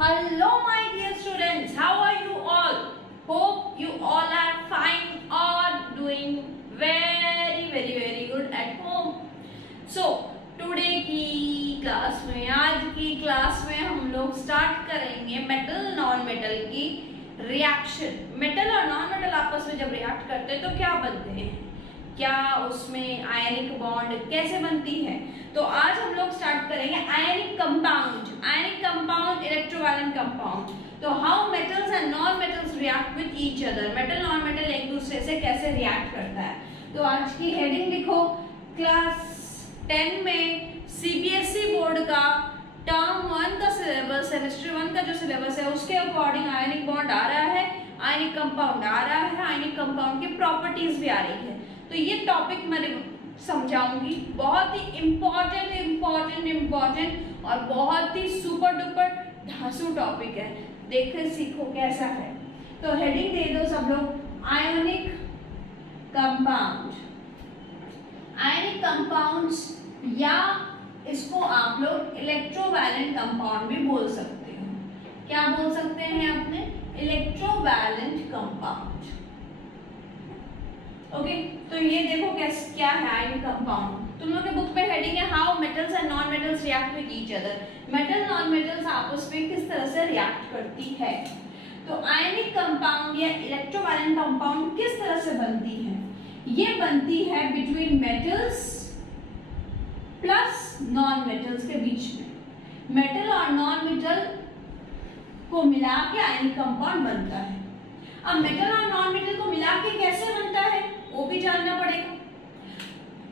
Hello my dear students, how are you all? Hope you all are fine or doing very good at home. So today की class में, आज की class में हम लोग start करेंगे मेटल नॉन मेटल की रिएक्शन। मेटल और नॉन मेटल आपस में जब रिएक्ट करते हैं तो क्या बनते हैं, क्या उसमें आयनिक बॉन्ड कैसे बनती है। तो आज हम लोग स्टार्ट करेंगे आयनिक कंपाउंड इलेक्ट्रोवैलेंट कंपाउंड। तो how metals and non metals react with each other, metal non metal एक दूसरे से कैसे रिएक्ट करता है। तो आज की हेडिंग देखो, क्लास 10 में सीबीएसई बोर्ड का टर्म 1 का सिलेबस, सेमेस्टर 1 का जो सिलेबस है उसके अकॉर्डिंग आयनिक बॉन्ड आ रहा है, आयनिक कंपाउंड आ रहा है, आयनिक कंपाउंड की प्रॉपर्टीज भी आ रही है। तो ये टॉपिक मैं समझाऊंगी, बहुत ही इम्पोर्टेंट और बहुत ही सुपर डुपर धांसू टॉपिक है। देखकर सीखो कैसा है। तो हेडिंग दे दो सब लोग, आयनिक कंपाउंड्स या इसको आप लोग इलेक्ट्रोवैलेंट कंपाउंड भी बोल सकते हो। क्या बोल सकते हैं आपने, इलेक्ट्रोवैलेंट कंपाउंड। ओके, तो ये देखो क्या है आयनिक कंपाउंड। तुम लोग के बुक पे हेडिंग है how metals and non metals react with each other, metal non metals आपस में किस तरह से रिएक्ट करती है। तो आयनिक कंपाउंड या इलेक्ट्रोवैलेंट कंपाउंड किस तरह से बनती है, ये बनती है between metals plus non metals के बीच में। मेटल और नॉन मेटल को मिला के आयनिक कंपाउंड बनता है। अब मेटल और नॉन मेटल को मिला के कैसे बनता है वो भी जानना पड़ेगा।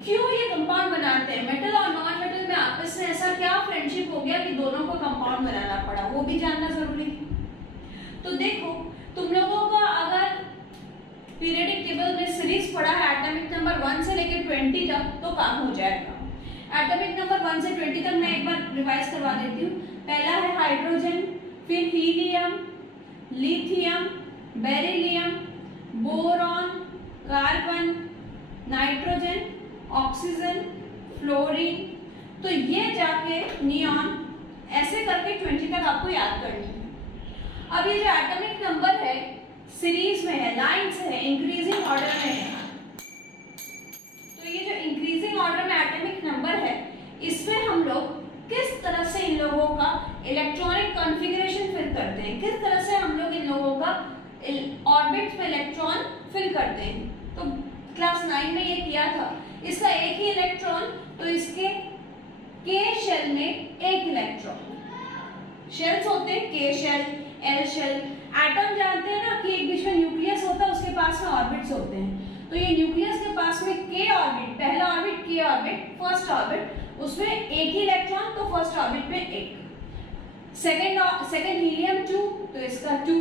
क्यों ये कंपाउंड बनाते हैं, मेटल और नॉन मेटल में आपस में ऐसा क्या फ्रेंडशिप हो गया कि दोनों को कंपाउंड बनाना पड़ा, वो भी जानना जरूरी है। तो देखो, तुम लोगों का अगर पीरियोडिक टेबल में सीरीज पढ़ा है एटॉमिक नंबर 1 से लेकर 20 तक तो काम हो जाएगा। एटॉमिक नंबर 1 से 20 तक मैं एक बार रिवाइज करवा देती हूँ। पहला है हाइड्रोजन, फिर helium, lithium, beryllium, boron, carbon, nitrogen, oxygen, fluorine. तो ये जाके नियॉन, ऐसे करके 20 तक आपको याद करनी है। अब ये जो एटॉमिक नंबर है सीरीज में है, लाइन से है, इंक्रीजिंग ऑर्डर में है। तो ये जो इंक्रीजिंग ऑर्डर में एटॉमिक नंबर है, इसमें हम लोग किस तरह से इन लोगों का इलेक्ट्रॉनिक कॉन्फ़िगरेशन फिल करते हैं, किस तरह से हम लोग इन लोगों का ऑर्बिट में इलेक्ट्रॉन फिल करते हैं। तो क्लास 9 में ये किया था। इसका एक ही इलेक्ट्रॉन, तो इसके के शेल में एक इलेक्ट्रॉन, शेल्स होते हैं के शेल, एल शेल। एटम जानते हैं ना कि एक बीच में न्यूक्लियस होता है, उसके पास में ऑर्बिट्स होते हैं। तो ये न्यूक्लियस के पास में के ऑर्बिट, पहला ऑर्बिट के ऑर्बिट, फर्स्ट ऑर्बिट, उसमें एक ही इलेक्ट्रॉन, तो फर्स्ट ऑर्बिट में एक। सेकंड हीलियम 2, तो इसका 2।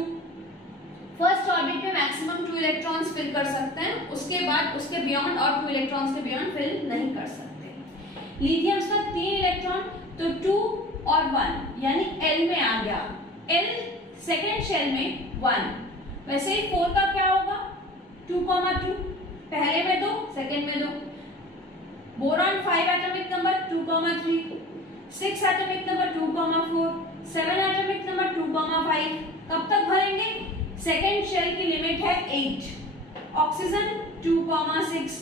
फर्स्ट ऑर्बिट में मैक्सिमम 2 इलेक्ट्रॉन्स फिल कर सकते हैं, उसके बाद उसके बियॉन्ड और 2 इलेक्ट्रॉन्स के बियॉन्ड फिल नहीं कर सकते। लिथियम का 3 इलेक्ट्रॉन, तो 2 और 1 यानी L में आ गया। L सेकेंड शेल में 1। वैसे ही 4 का क्या होगा, 2,2, पहले में 2, सेकेंड में 2। Boron 5 atomic number 2,3, 6 atomic number 2,4, 7 atomic number 2,5। कब तक भरेंगे, सेकेंड शेल की लिमिट है 8। ऑक्सीजन 2,6,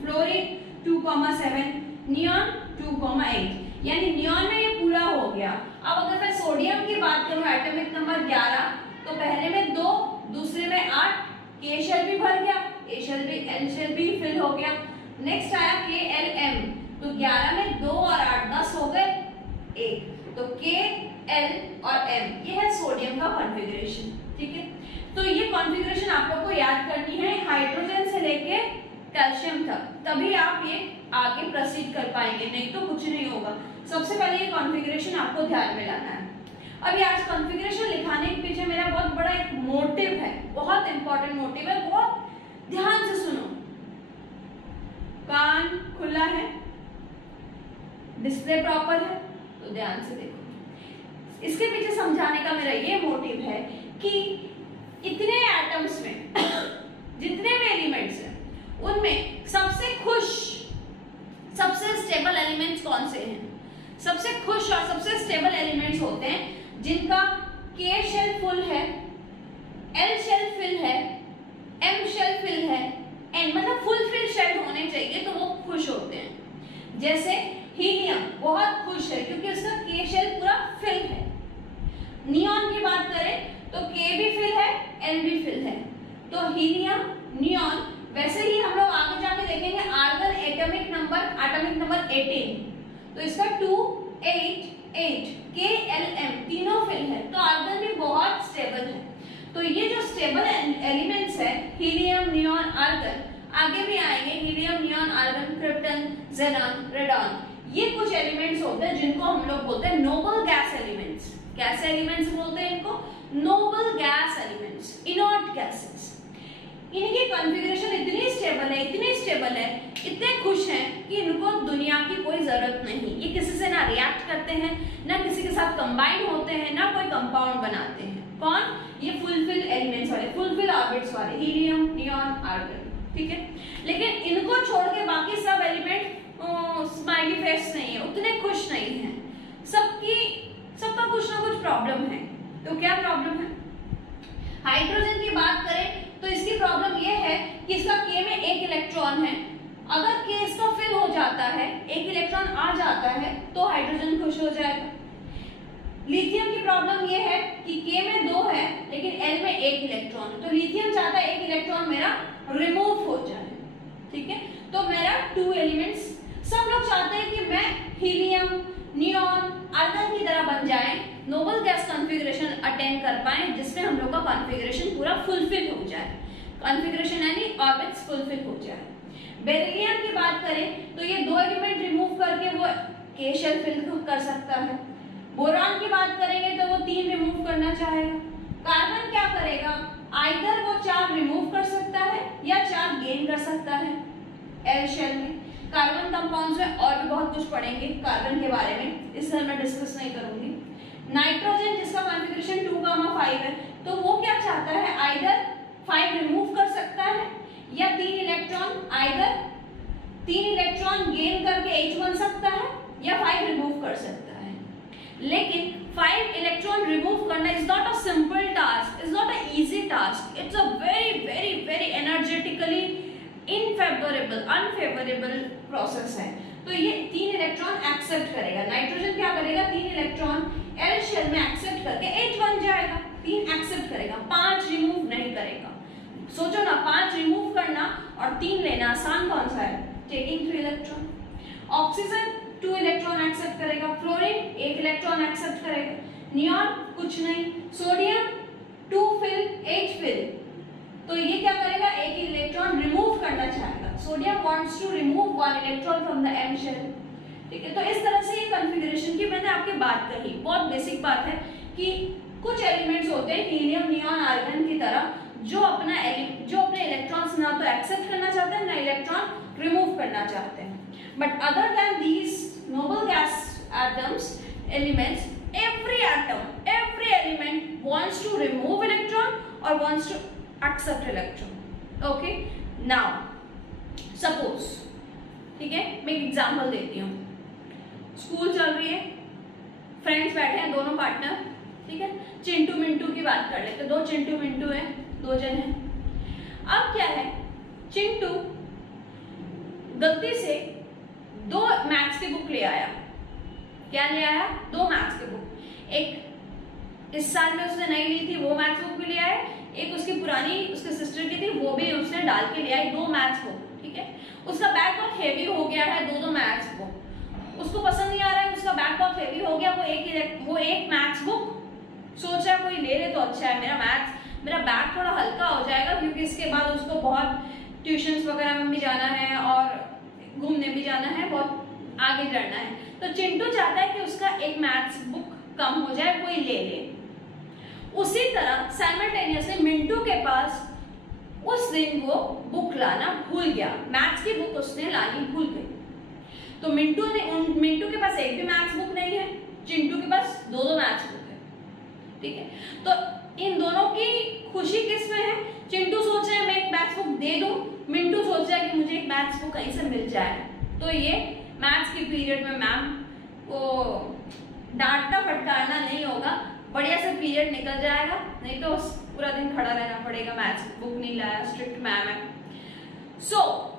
फ्लोरीन 2,7, नियॉन 2,8, यानी नियॉन में ये पूरा हो गया। अब अगर मैं सोडियम की बात करूं एटॉमिक नंबर 11, तो पहले में 2, दूसरे में 8, के शेल भी भर गया, ए शेल भी, एल शेल भी फिल हो गया। नेक्स्ट आया के एल एम, तो 11 में 2 और 8 10 हो गए 1, तो के एल और एम, ये है सोडियम का कॉन्फ़िगरेशन। ठीक है, तो ये कॉन्फ़िगरेशन आप लोग को याद करनी है हाइड्रोजन से लेके कैल्शियम तक, तभी आप ये आगे प्रोसीड कर पाएंगे, नहीं तो कुछ नहीं होगा। सबसे पहले ये कॉन्फ़िगरेशन आपको ध्यान में लाना है। अभी आज कॉन्फ़िगरेशन लिखाने के पीछे मेरा बहुत बड़ा एक मोटिव है, बहुत इंपॉर्टेंट मोटिव है, बहुत ध्यान से सुनो। कान खुला है, डिस्प्ले प्रॉपर है, तो ध्यान से देखो। इसके पीछे समझाने का मेरा ये मोटिव है कि इतने एटम्स में जितने भी एलिमेंट्स हैं उनमें सबसे खुश, सबसे स्टेबल एलिमेंट्स कौन से हैं। सबसे खुश और सबसे स्टेबल एलिमेंट्स होते हैं जिनका K शेल फुल है, L शेल फिल है, M शेल फिल है, N मतलब फुल फिल शेल होने चाहिए तो वो खुश होते हैं। जैसे हीलियम बहुत खुश है क्योंकि उसका K शेल पूरा फिल है। नियॉन की बात करें तो K भी फिल है, N भी फिल है, तो हीलियम, नियॉन। वैसे ही हम लोग आगे जाके देखेंगे आर्गन एटॉमिक नंबर 18, तो इसका 2, 8, 8, K, L, M तीनों फिल है, तो आर्गन भी बहुत स्टेबल है। तो ये जो स्टेबल एलिमेंट्स है हीलियम, नियॉन, आर्गन, आगे भी आएंगे, helium, neon, argon, krypton, xenon, radon, ये कुछ एलिमेंट्स होते हैं जिनको हम लोग बोलते हैं नोबल गैस एलिमेंट्स। कैसे एलिमेंट्स बोलते हैं इनको? Noble gas elements, inert gases. इनकी कॉन्फ़िगरेशन इतनी स्टेबल है, इतने खुश हैं कि इनको दुनिया की कोई जरूरत नहीं। ये किसी से ना रिएक्ट करते हैं, ना किसी के साथ कंबाइन होते हैं, ना कोई कंपाउंड बनाते हैं। कौन? ये फुलफिल एलिमेंट्स वाले, फुलफिल ऑर्बिट्स वाले, हीलियम, नियॉन, आर्गन, ठीक है। लेकिन इनको छोड़ के बाकी सब एलिमेंट स्माइली फेस नहीं है, उतने खुश नहीं है। सबका कुछ ना कुछ प्रॉब्लम है। तो क्या प्रॉब्लम है? हाइड्रोजन की बात करें तो इसकी प्रॉब्लम ये है कि इसका K में एक इलेक्ट्रॉन है। अगर K इसका फिल हो जाता है, एक इलेक्ट्रॉन आ जाता है, तो हाइड्रोजन खुश हो जाएगा। लिथियम की प्रॉब्लम ये है कि K में 2 है लेकिन L में एक इलेक्ट्रॉन है, तो लिथियम चाहता है एक इलेक्ट्रॉन मेरा रिमूव हो जाए, ठीक है। तो मेरा 2 एलिमेंट्स, सब लोग चाहते हैं कि मैं हीलियम, नियॉन, आर्गन की तरह बन जाए, नोबल गैस कॉन्फ़िगरेशन अटेन कर पाए, जिसमें हम लोग का कॉन्फ़िगरेशन पूरा फुलफिल हो जाए, कॉन्फ़िगरेशन यानी ऑर्बिट्स फुलफिल हो जाए। बेरिलियम की बात करें तो ये 2 एलिमेंट रिमूव करके वो K शेल फिल कर सकता है। बोरॉन की बात करेंगे तो वो 3 रिमूव करना चाहेगा। कार्बन क्या करेगा? आइदर वो 4 रिमूव कर सकता है या 4 गेन कर सकता है L शेल में। कार्बन कंपाउंड्स में और भी बहुत कुछ पढ़ेंगे कार्बन के बारे में, इस तरह मैं डिस्कस नहीं करूंगी। नाइट्रोजन जिसका कॉन्फ़िगरेशन 2,5 है, तो वो क्या चाहता है? आइदर 5 रिमूव कर सकता है या 3 इलेक्ट्रॉन, आइदर 3 इलेक्ट्रॉन गेन करके H बन सकता है या 5 रिमूव कर सकता है। लेकिन 5 इलेक्ट्रॉन रिमूव करना is not a simple task, is not a easy task, it's a very energetically unfavourable process है। तो ये 3 इलेक्ट्रॉन एक्सेप्ट करेगा। नाइट्रोजन क्या करेगा? 3 इलेक्ट्रॉन L शेल में एक्सेप्ट करके H बन जाएगा, 3 एक्सेप्ट करेगा, 5 रिमूव नहीं करेगा। सोचो ना, 5 रिमूव करना और 3 लेना आसान कौन सा है? Taking 3 electron. Oxygen 2 electron accept करेगा, फ्लोरीन 1 इलेक्ट्रॉन एक्सेप्ट करेगा, नियॉन कुछ नहीं, सोडियम 2 फिल, H फिल, तो ये क्या करेगा? 1 इलेक्ट्रॉन रिमूव करना चाहेगा। Sodium wants to remove 1 electron from the M shell, ठीक है। तो इस तरह से ये कॉन्फ़िगरेशन की मैंने आपकी बात कही, बहुत बेसिक बात है कि कुछ एलिमेंट्स होते हैं हीलियम, नियॉन, आर्गन की तरह जो अपने इलेक्ट्रॉन्स ना तो एक्सेप्ट करना चाहते हैं ना इलेक्ट्रॉन रिमूव करना चाहते हैं। But other than these noble gas atoms, elements, every element wants to remove electron or wants to accept electron. Okay, now suppose, ठीक है, मैं एक एग्जांपल देती हूँ। स्कूल चल रही है, फ्रेंड्स बैठे हैं, दोनों पार्टनर, ठीक है। चिंटू मिंटू की बात कर लेते, 2 चिंटू मिंटू है, 2 जन है। अब क्या है, चिंटू गलती से 2 मैथ्स की बुक ले आया। क्या ले आया? 2 मैथ्स की बुक। एक इस साल में उसने नई ली थी, वो मैथ्स बुक भी ले आया, एक उसकी पुरानी उसके सिस्टर की थी, वो भी उसने डाल के ले आई, 2 मैथ्स बुक, ठीक है। उसका बैग बहुत हेवी हो गया है, 2 मैथ्स बुक उसको पसंद नहीं आ रहा है, उसका बैग बहुत हेवी हो गया, वो एक मैथ्स बुक सोच रहा है कोई ले ले तो अच्छा है, मेरा बैग थोड़ा हल्का हो जाएगा, क्योंकि इसके बाद उसको बहुत ट्यूशंस वगैरह में भी जाना है और घूमने भी जाना है, बहुत आगे बढ़ना है। तो चिंटू चाहता है कि उसका एक मैथ्स बुक कम हो जाए, कोई ले ले। उसी तरह साइमल्टेनियसली मिंटू के पास उस दिन वो बुक लाना भूल गया, मैथ्स की बुक उसने लानी भूल गई। तो मिंटू के पास एक भी मैथ्स बुक नहीं है, चिंटू के पास 2 मैथ्स बुक है, ठीक है। तो इन दोनों की खुशी किस में है? चिंटू सोच रहा है मैं एक मैथ्स बुक दे दूं, मिंटू सोच रहा है कि मुझे एक मैथ्स बुक कहीं से मिल जाए। तो ये मैथ्स के पीरियड में मैम को डांटना फटकारना नहीं होगा, बढ़िया से पीरियड निकल जाएगा, नहीं तो पूरा दिन खड़ा रहना पड़ेगा, मैथ्स बुक नहीं लाया, स्ट्रिक्ट मैम है।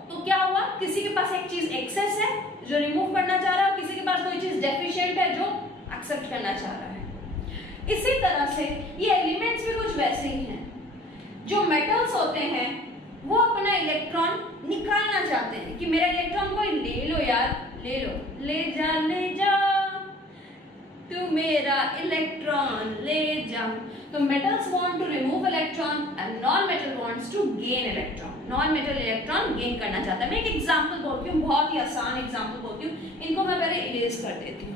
तो क्या हुआ, किसी के पास एक चीज एक्सेस है जो रिमूव करना चाह रहा है, और किसी के पास कोई चीज डेफिशिएंट है जो एक्सेप्ट करना चाह रहा है। इसी तरह से ये एलिमेंट्स भी कुछ वैसे ही हैं। जो मेटल्स होते हैं वो अपना इलेक्ट्रॉन निकालना चाहते हैं कि मेरा इलेक्ट्रॉन कोई ले लो यार, ले लो, ले जा तू मेरा इलेक्ट्रॉन ले जा। तो metals want to remove electron and non metal wants to gain electron. Non metal electron gain करना चाहता है। मैं एक एग्जांपल बोलती हूँ, बहुत ही आसान एग्जांपल बोलती हूँ, इनको मैं पहले इरेज कर देती हूँ।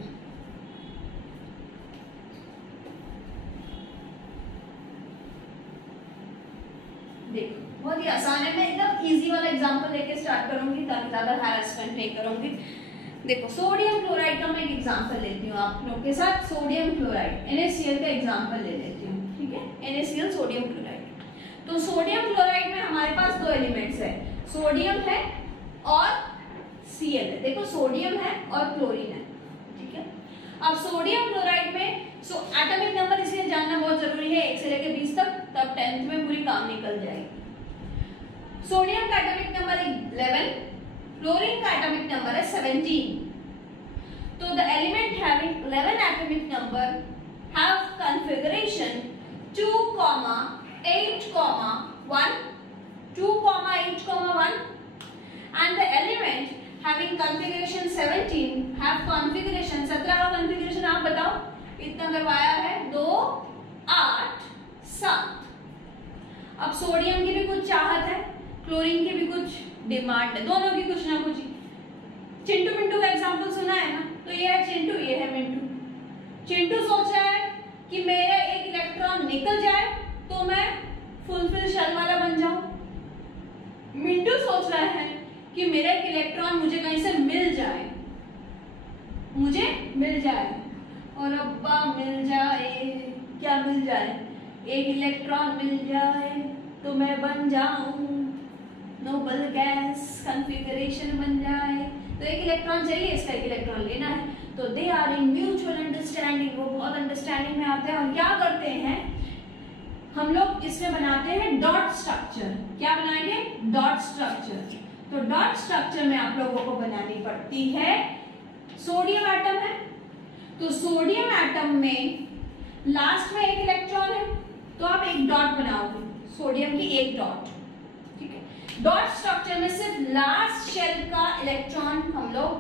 देखो बहुत ही आसान है, मैं एकदम इजी वाला एग्जांपल लेके स्टार्ट करूंगी ताकि ज्यादा हैरेसमेंट नहीं करूंगी। देखो सोडियम क्लोराइड का मैं एक एग्जांपल लेती हूँ आप लोगों के साथ। सोडियम क्लोराइड NaCl का एग्जांपल ले लेती हूँ, ठीक है, NaCl सोडियम क्लोराइड। तो सोडियम क्लोराइड में हमारे पास दो एलिमेंट्स है, सोडियम है और Cl है। देखो सोडियम है और क्लोरीन है, ठीक है। अब सोडियम क्लोराइड में एटॉमिक नंबर इसलिए जानना बहुत जरूरी है 1 से लेकर 20 तक, तब 10th में पूरी काम निकल जाएगी। सोडियम का एटॉमिक नंबर 11, क्लोरीन का एटॉमिक नंबर है 17। तो the element having 11 atomic number have configuration 2,8,1, 2,8,1 and the element having configuration 17 have configuration 17 का configuration आप बताओ इतना करवाया है 2, 8, 7। अब सोडियम की भी कुछ चाहत है, क्लोरीन की भी कुछ डिमांड है, दोनों की कुछ ना कुछ। चिंटू मिंटू का एग्जांपल सुना है ना, तो ये है चिंटू, ये है मिंटू। चिंटू सोच रहा है कि मेरा एक इलेक्ट्रॉन निकल जाए तो मैं फुलफिल शेल वाला बन जाऊं। मिंटू सोच रहा है कि मेरा एक इलेक्ट्रॉन मुझे कहीं से मिल जाए, मुझे मिल जाए, और अब्बा मिल जाए, क्या मिल जाए, एक इलेक्ट्रॉन मिल जाए तो मैं बन जाऊं नोबल गैस कॉन्फ़िगरेशन बन जाए। तो एक इलेक्ट्रॉन चाहिए, इसका एक इलेक्ट्रॉन लेना है। तो they are in mutual understanding, वो बहुत अंडरस्टैंडिंग में आते हैं। और क्या करते हैं हम लोग, इसमें बनाते हैं डॉट स्ट्रक्चर। क्या बनाएंगे, डॉट स्ट्रक्चर। तो डॉट स्ट्रक्चर में आप लोगों को बनानी पड़ती है, सोडियम एटम है तो सोडियम एटम में लास्ट में एक इलेक्ट्रॉन है तो आप एक डॉट बनाओगे, सोडियम की एक डॉट, ठीक है। डॉट स्ट्रक्चर में सिर्फ लास्ट शेल का इलेक्ट्रॉन हम लोग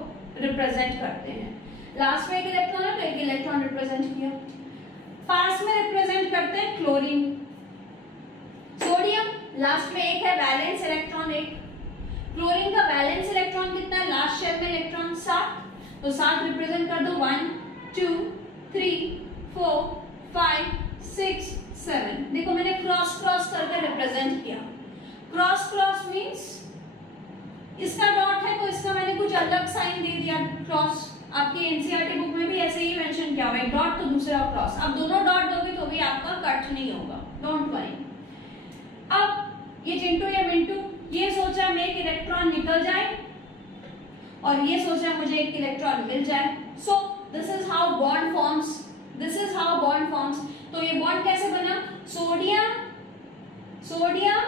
रिप्रेजेंट करते हैं। लास्ट में एक इलेक्ट्रॉन है तो एक इलेक्ट्रॉन रिप्रेजेंट किया। पास में रिप्रेजेंट करते हैं क्लोरीन। सोडियम लास्ट में एक है, वैलेंस इलेक्ट्रॉन एक। क्लोरीन का वैलेंस इलेक्ट्रॉन कितना है, लास्ट शेल में इलेक्ट्रॉन 7, तो 7 रिप्रेजेंट कर दो, 1, 2, 3, 4, 5, 6, 7। देखो मैंने क्रॉस क्रॉस करके रिप्रेजेंट किया। क्रॉस क्रॉस मींस इसका डॉट है तो इसका मैंने कुछ अलग साइन दे दिया, क्रॉस। आपकी एनसीईआरटी बुक में भी ऐसे ही मेंशन किया हुआ है, डॉट तो दूसरा क्रॉस। अब दोनों डॉट दोगे तो भी आपका कट नहीं होगा, डोंट वरी। अब ये चिंटू या मिंटू ये सोचा मैं एक इलेक्ट्रॉन निकल जाए और ये सोचा मुझे एक इलेक्ट्रॉन मिल जाए। So this is how bond forms, this is how bond forms. तो ये बॉन्ड कैसे बना, sodium sodium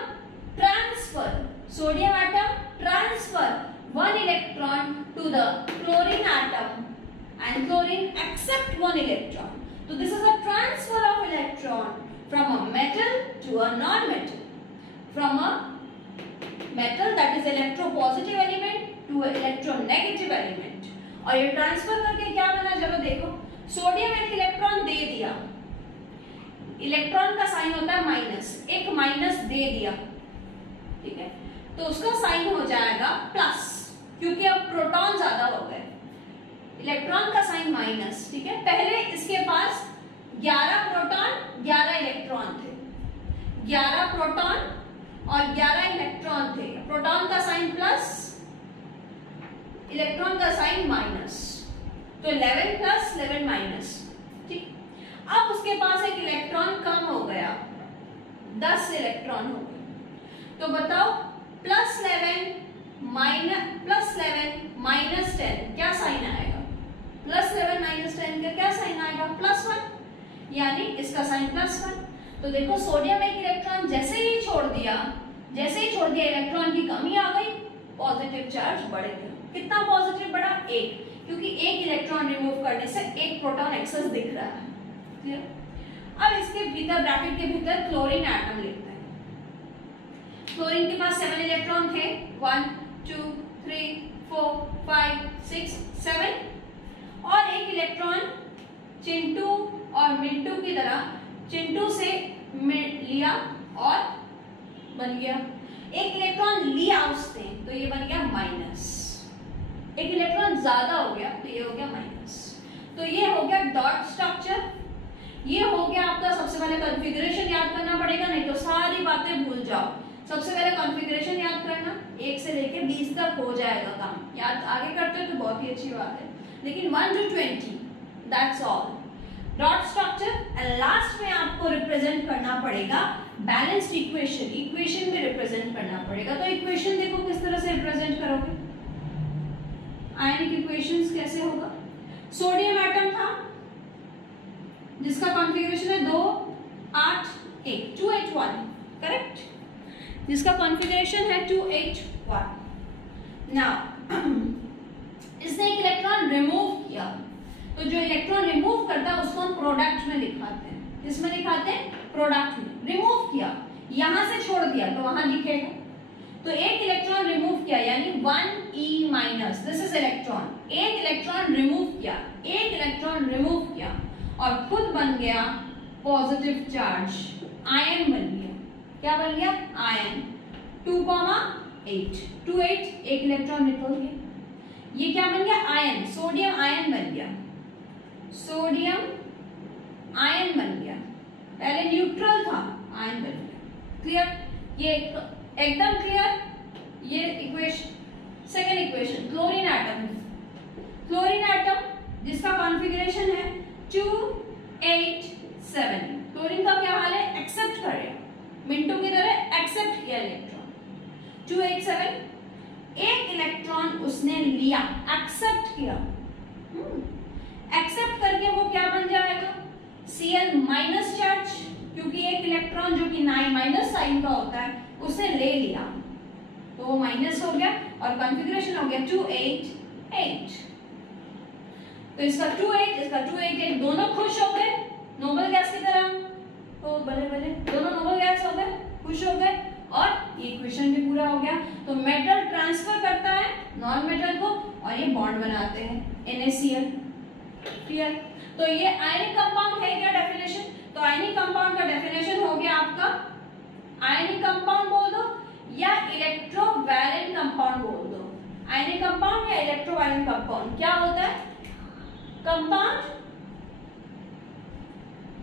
transfer, sodium atom transfer 1 electron to the chlorine atom and chlorine accept 1 electron. So this is a transfer of electron from a metal to a non-metal, from a metal that is electropositive element to a electronegative element. और ये transfer करके क्या बना, चलो देखो, sodium एक electron दे दिया, electron का साइन होता है माइनस, एक माइनस दे दिया, ठीक है, तो उसका साइन हो जाएगा प्लस, क्योंकि अब प्रोटॉन ज्यादा हो गए, इलेक्ट्रॉन का साइन माइनस, ठीक है। पहले इसके पास 11 प्रोटॉन 11 इलेक्ट्रॉन थे, 11 प्रोटॉन और 11 इलेक्ट्रॉन थे। प्रोटॉन का साइन प्लस, इलेक्ट्रॉन का साइन माइनस, तो 11 प्लस 11 माइनस, ठीक। अब उसके पास एक इलेक्ट्रॉन कम हो गया, 10 इलेक्ट्रॉन हो गए। तो बताओ +11 माइनस 10 क्या साइन आएगा, +11 - 10 का क्या साइन आएगा, +1। यानी इसका साइन +1। तो देखो सोडियम एक इलेक्ट्रॉन जैसे ही छोड़ दिया इलेक्ट्रॉन की कमी आ गई, पॉजिटिव चार्ज बढ़ गया। कितना पॉजिटिव बढ़ा? 1, क्योंकि एक इलेक्ट्रॉन रिमूव करने से एक प्रोटॉन एक्सेस दिख रहा है। क्लियर? अब इसके भीतर ब्रैकेट के भीतर क्लोरीन एटम लिखते हैं। क्लोरीन के पास 7 इलेक्ट्रॉन थे, 1 2 3 4 5 6 7, और एक इलेक्ट्रॉन चिंटू और मिंटू की तरह चिंटू से लिया और बन गया। एक इलेक्ट्रॉन लिया उसने तो ये बन गया माइनस, एक इलेक्ट्रॉन ज्यादा हो गया तो ये हो गया माइनस। तो ये हो गया डॉट स्ट्रक्चर। ये हो गया आपका, सबसे पहले कॉन्फ़िगरेशन याद करना पड़ेगा, नहीं तो सारी बातें भूल जाओ। सबसे पहले कॉन्फ़िगरेशन याद करना, 1 से लेके 20 तक हो जाएगा काम। याद आगे करते हो तो बहुत ही अच्छी बात है, लेकिन 1 to 20 that's all. Dot structure, and last में आपको रिप्रेजेंट करना पड़ेगा बैलेंस्ड इक्वेशन, इक्वेशन में रिप्रेजेंट करना पड़ेगा। तो इक्वेशन देखो किस तरह से रिप्रेजेंट करोगे। आयनिक इक्वेशंस कैसे होगा? सोडियम एटम था जिसका कॉन्फ़िगरेशन है 2 8 1 281, करेक्ट, जिसका कॉन्फ़िगरेशन है 281। नाउ इसने एक इलेक्ट्रॉन रिमूव किया, तो जो इलेक्ट्रॉन रिमूव करता है उसको हम प्रोडक्ट में दिखाते हैं। किसमें दिखाते हैं? प्रोडक्ट में। रिमूव किया, यहां से छोड़ दिया तो वहां लिखेगा। तो एक इलेक्ट्रॉन रिमूव किया यानी 1e minus, this is electron. एक इलेक्ट्रॉन रिमूव किया, एक इलेक्ट्रॉन रिमूव किया और खुद बन गया पॉजिटिव चार्ज, आयन बन गया। क्या बन गया? आयन। 2,8 2 8, एक इलेक्ट्रॉन निकल गया। ये क्या बन गया? आयन, सोडियम आयन बन गया, सोडियम आयन बन गया। पहले न्यूट्रल था, आयन बन गया। क्लियर? ये एकदम क्लियर। ये equation, second equation chlorine atom. Chlorine atom जिसका कॉन्फ़िगरेशन है 287। क्लोरीन का क्या हाल है? एक्सेप्ट कर रहा, मिंटू की तरह एक्सेप्ट किया इलेक्ट्रॉन। 287, एक इलेक्ट्रॉन उसने लिया, एक्सेप्ट किया। एक्सेप्ट करके वो क्या बन जाएगा? Cl माइनस चार्ज, क्योंकि एक इलेक्ट्रॉन जो कि माइनस साइन का होता है उसने ले लिया तो वो माइनस हो गया और कॉन्फ़िगरेशन हो गया 288। तो इसका 28, इसका 288, दोनों खुश हो गए नोबल गैस की तरह। तो बड़े दोनों नोबल गैस हो गए, खुश हो गए और ये इक्वेशन भी पूरा हो गया। तो मेटल ट्रांसफर करता है नॉन मेटल को और ये बॉन्ड बनाते हैं NaCl। क्लियर? तो ये आयनिक कंपाउंड है क्या डेफिनेशन? तो आयनिक कंपाउंड का डेफिनेशन हो गया आपका, आयनिक कंपाउंड बोल दो या इलेक्ट्रोवैलेंट कंपाउंड बोल दो। आयनिक कंपाउंड या इलेक्ट्रोवैलेंट कंपाउंड क्या होता है? कंपाउंड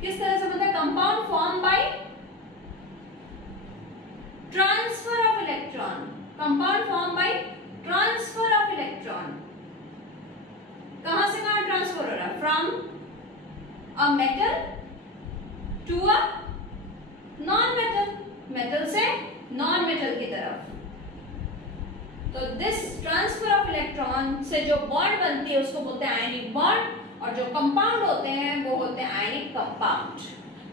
किस तरह से बनता है? Compound form by transfer of electron. Compound form by transfer of electron. कहां से कहां ट्रांसफर हो रहा है? From a metal to a non metal, metal से नॉन मेटल की तरफ। तो दिस ट्रांसफर ऑफ इलेक्ट्रॉन से जो बॉन्ड बनती है उसको बोलते हैं आयनिक बॉन्ड, और जो कंपाउंड होते हैं वो होते हैं आयनिक कंपाउंड।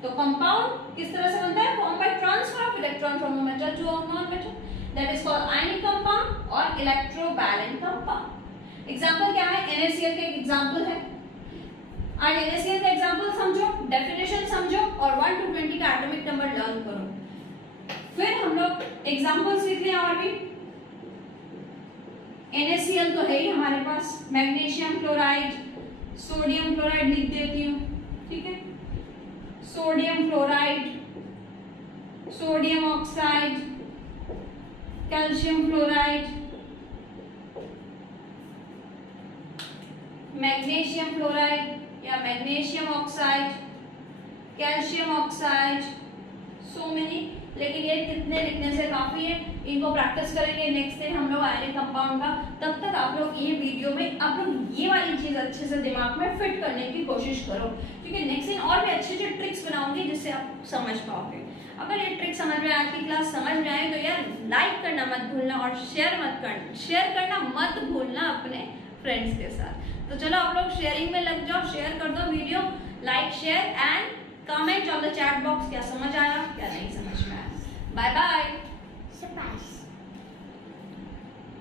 तो कंपाउंड किस तरह से बनता है? Form by transfer of electron from a metal to a non metal, that is called ionic compound और इलेक्ट्रोवैलेंट कंपाउंड। एग्जांपल क्या है? NaCl का एक एग्जांपल है। आज NaCl का एग्जांपल समझो, डेफिनेशन समझो और 1 to 20 का एटॉमिक नंबर लर्न करो। फिर हम लोग एग्जांपल सीख लें और भी। NaCl तो है ही हमारे पास, मैग्नीशियम क्लोराइड, सोडियम क्लोराइड लिख देती हूँ, ठीक है? Sodium fluoride, sodium oxide, calcium fluoride, magnesium fluoride या magnesium oxide, calcium oxide, so many. लेकिन ये कितने लिखने से काफी है, इनको प्रैक्टिस करेंगे नेक्स्ट दिन हम लोग आयनिक कंपाउंड का। तब तक आप लोग ये वीडियो में आप लोग ये वाली चीज अच्छे से दिमाग में फिट करने की कोशिश करो, क्योंकि नेक्स्ट दिन और भी अच्छे अच्छे ट्रिक्स बनाऊंगी जिससे आप समझ पाओगे। अगर ये ट्रिक समझ में, आज की क्लास समझ में आए तो यार लाइक करना मत भूलना और शेयर करना मत भूलना अपने फ्रेंड्स के साथ। तो चलो आप लोग शेयरिंग में लग जाओ, शेयर कर दो video, like share and the chat box क्या समझ आया, क्या नहीं समझ में आया। Bye bye.